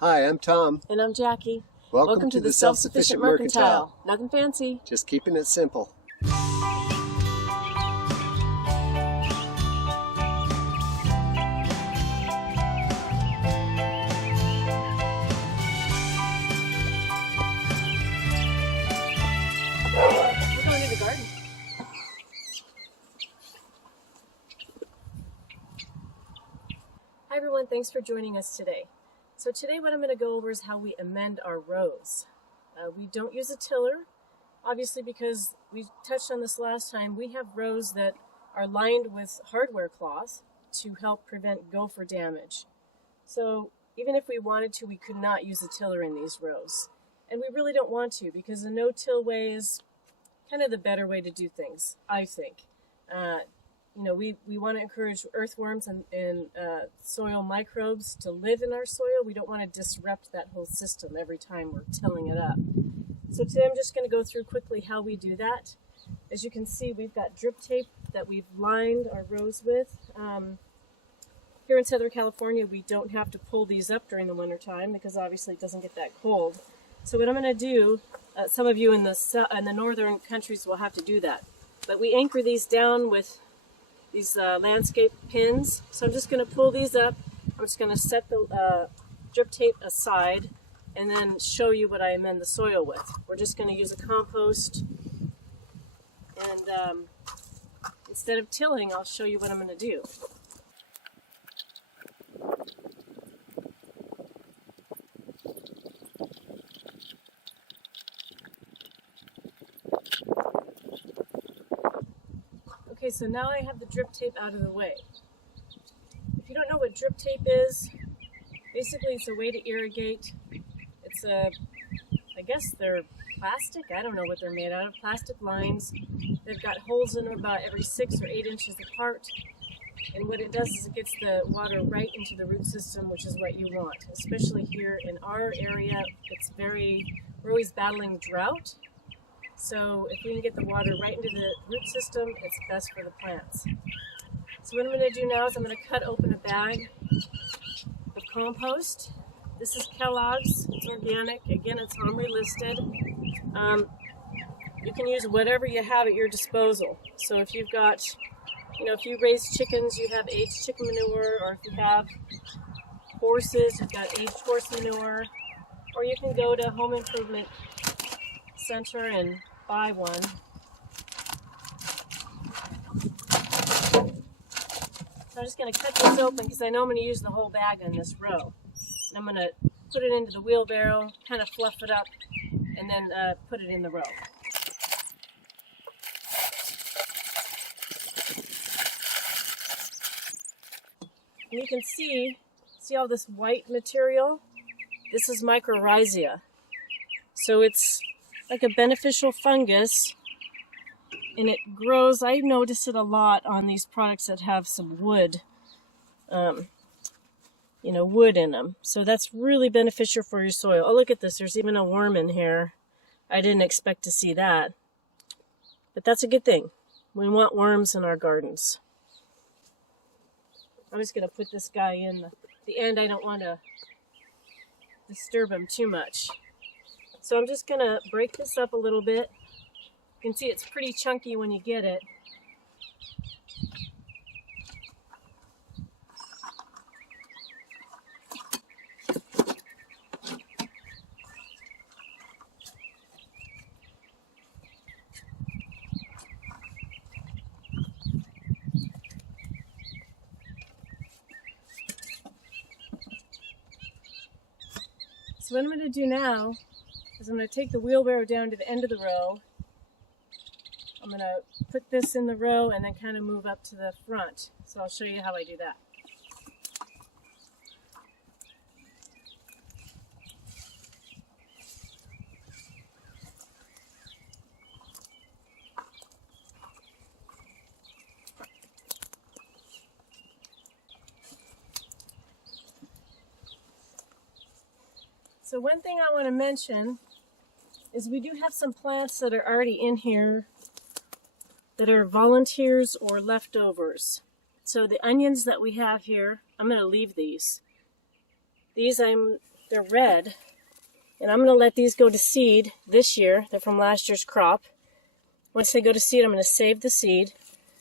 Hi, I'm Tom. And I'm Jackie. Welcome to the Self-Sufficient Mercantile. Nothing fancy. Just keeping it simple. We're going to the garden. Hi everyone, thanks for joining us today. So today what I'm going to go over is how we amend our rows. We don't use a tiller, obviously, because we touched on this last time. We have rows that are lined with hardware cloth to help prevent gopher damage. So even if we wanted to, we could not use a tiller in these rows. And we really don't want to, because the no-till way is kind of the better way to do things, I think. We want to encourage earthworms and soil microbes to live in our soil. We don't want to disrupt that whole system every time we're tilling it up. So today I'm just going to go through quickly how we do that. As you can see, we've got drip tape that we've lined our rows with. Here in Southern California, we don't have to pull these up during the winter time because obviously it doesn't get that cold. So what I'm going to do, some of you in the northern countries will have to do that, but we anchor these down with these landscape pins. So I'm just going to pull these up. I'm just going to set the drip tape aside and then show you what I amend the soil with. We're just going to use a compost, and instead of tilling, I'll show you what I'm going to do. Okay, so now I have the drip tape out of the way. If you don't know what drip tape is, basically it's a way to irrigate. It's I guess they're plastic. I don't know what they're made out of. Plastic lines. They've got holes in them about every 6 or 8 inches apart. And what it does is it gets the water right into the root system, which is what you want. Especially here in our area, we're always battling drought. So if we can get the water right into the root system, it's best for the plants. So what I'm going to do now is I'm going to cut open a bag of compost. This is Kellogg's. It's organic. Again, it's OMRI listed. You can use whatever you have at your disposal. So if you've got, if you raise chickens, you have aged chicken manure, or if you have horses, you've got aged horse manure, or you can go to Home Improvement Center and buy one. So I'm just going to cut this open because I know I'm going to use the whole bag on this row. And I'm going to put it into the wheelbarrow, kind of fluff it up, and then put it in the row. And you can see all this white material? This is mycorrhizae. So it's like a beneficial fungus, and it grows. I notice it a lot on these products that have some wood, wood in them. So that's really beneficial for your soil. Oh, look at this. There's even a worm in here. I didn't expect to see that. But that's a good thing. We want worms in our gardens. I'm just going to put this guy in the end. I don't want to disturb him too much. So I'm just going to break this up a little bit. You can see it's pretty chunky when you get it. So what I'm going to do now is I'm going to take the wheelbarrow down to the end of the row. I'm going to put this in the row and then kind of move up to the front. So I'll show you how I do that. So one thing I want to mention is we do have some plants that are already in here that are volunteers or leftovers. So the onions that we have here, I'm going to leave these. These I'm They're red. And I'm going to let these go to seed this year. They're from last year's crop. Once they go to seed, I'm going to save the seed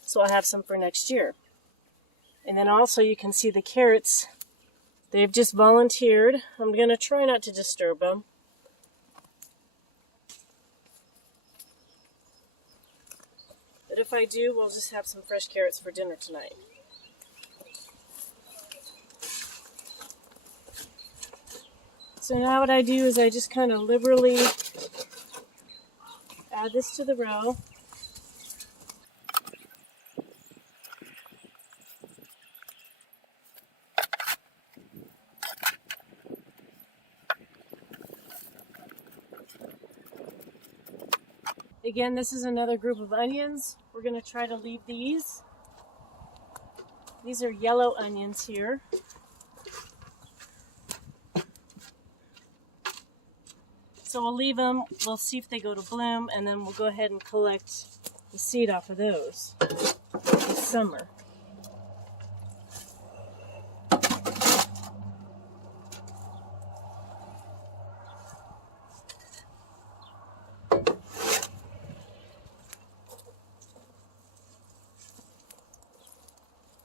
so I'll have some for next year. And then also you can see the carrots. They've just volunteered. I'm going to try not to disturb them. But if I do, we'll just have some fresh carrots for dinner tonight. So now what I do is I just kind of liberally add this to the row. Again, this is another group of onions. We're going to try to leave these. These are yellow onions here. So we'll leave them, we'll see if they go to bloom, and then we'll go ahead and collect the seed off of those this summer.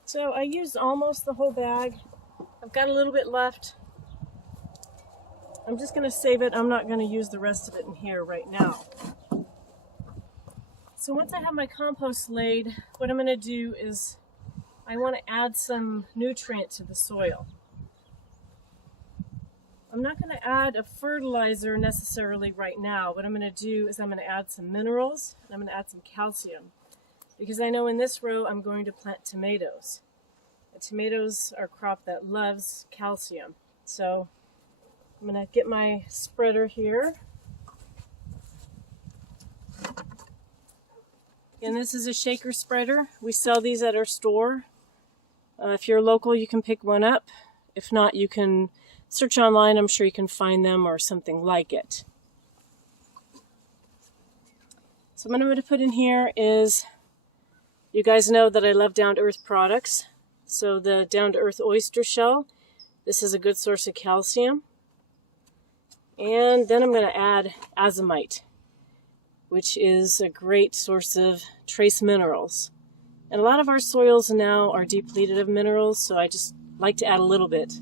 So I used almost the whole bag. I've got a little bit left. I'm just going to save it. I'm not going to use the rest of it in here right now. So once I have my compost laid, what I'm going to do is I want to add some nutrient to the soil. I'm not going to add a fertilizer necessarily right now. What I'm going to do is I'm going to add some minerals and I'm going to add some calcium. Because I know in this row I'm going to plant tomatoes. And tomatoes are a crop that loves calcium. So I'm going to get my spreader here. And this is a shaker spreader. We sell these at our store. If you're local, you can pick one up. If not, you can search online. I'm sure you can find them or something like it. So what I'm going to put in here is, you guys know that I love down-to-earth products. So the down-to-earth oyster shell, this is a good source of calcium. And then I'm going to add azomite, which is a great source of trace minerals. And a lot of our soils now are depleted of minerals, so I just like to add a little bit,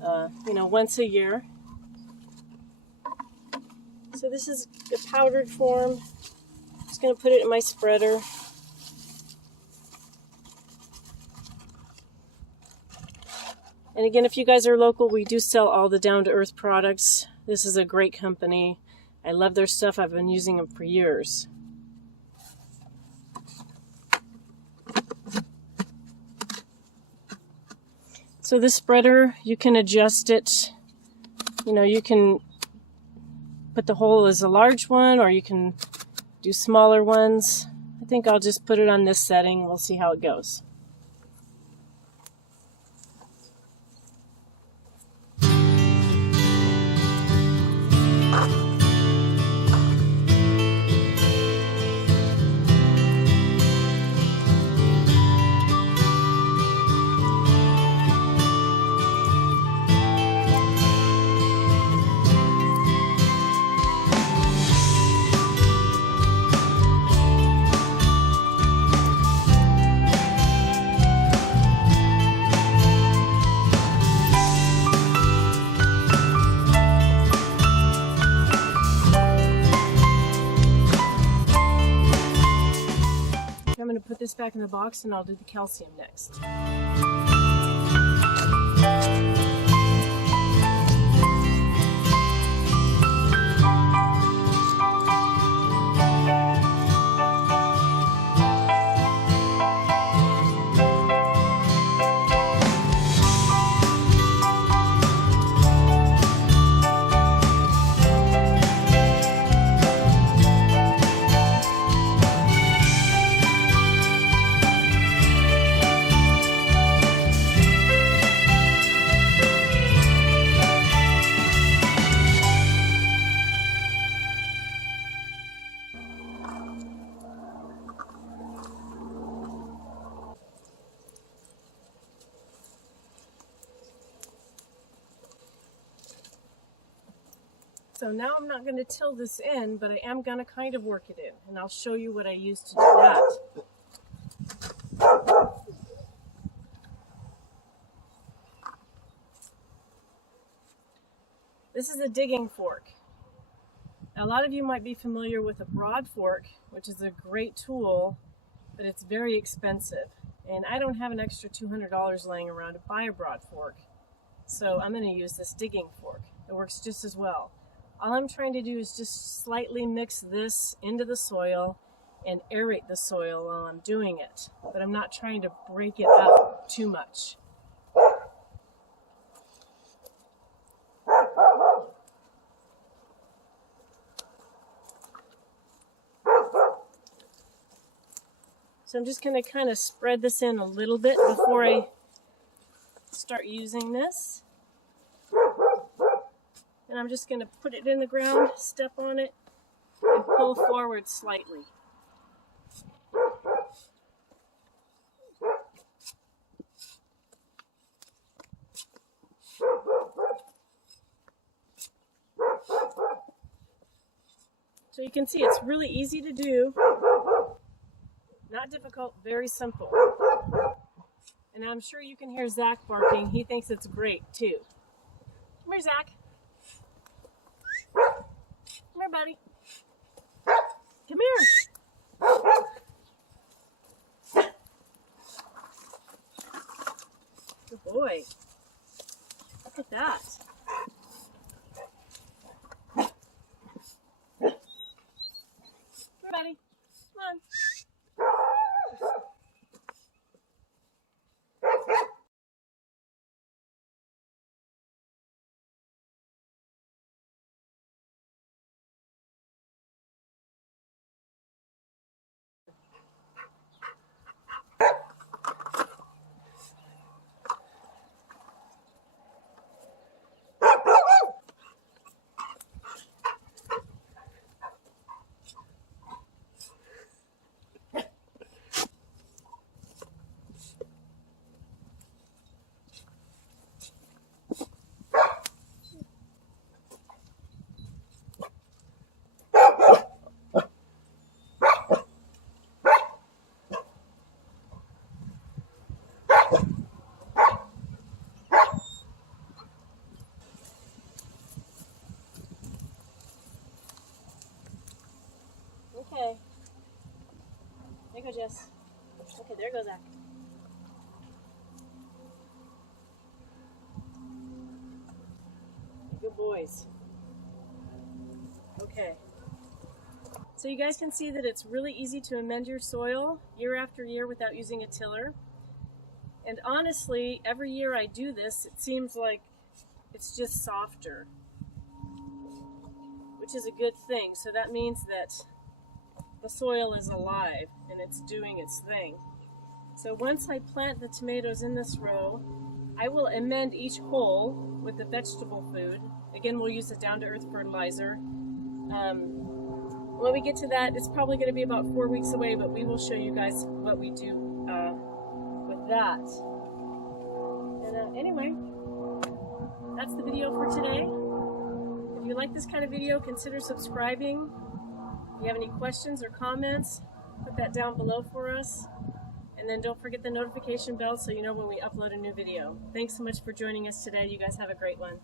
once a year. So this is a powdered form. I'm just going to put it in my spreader. And again, if you guys are local, we do sell all the down-to-earth products. This is a great company. I love their stuff. I've been using them for years. So this spreader, you can adjust it. You can put the hole as a large one, or you can do smaller ones. I think I'll just put it on this setting. We'll see how it goes. I'm going to put this back in the box and I'll do the calcium next. So now I'm not going to till this in, but I am going to kind of work it in, and I'll show you what I use to do that. This is a digging fork. Now, a lot of you might be familiar with a broad fork, which is a great tool, but it's very expensive. And I don't have an extra $200 laying around to buy a broad fork. So I'm going to use this digging fork. It works just as well. All I'm trying to do is just slightly mix this into the soil and aerate the soil while I'm doing it. But I'm not trying to break it up too much. So I'm just going to kind of spread this in a little bit before I start using this. And I'm just going to put it in the ground, step on it, and pull forward slightly. So you can see it's really easy to do. Not difficult, very simple. And I'm sure you can hear Zach barking. He thinks it's great too. Come here, Zach. Come here, buddy. Come here. Good boy. Look at that. Come here, buddy. Come on. Okay. There you go, Jess. Okay, there goes Zach. Good boys. Okay. So you guys can see that it's really easy to amend your soil year after year without using a tiller. And honestly, every year I do this, it seems like it's just softer, which is a good thing. So that means that the soil is alive and it's doing its thing. So once I plant the tomatoes in this row, I will amend each hole with the vegetable food. Again, we'll use the down-to-earth fertilizer. When we get to that, it's probably going to be about 4 weeks away, but we will show you guys what we do with that. And anyway, that's the video for today. If you like this kind of video, consider subscribing. If you have any questions or comments, put that down below for us. And then don't forget the notification bell so you know when we upload a new video. Thanks so much for joining us today. You guys have a great one.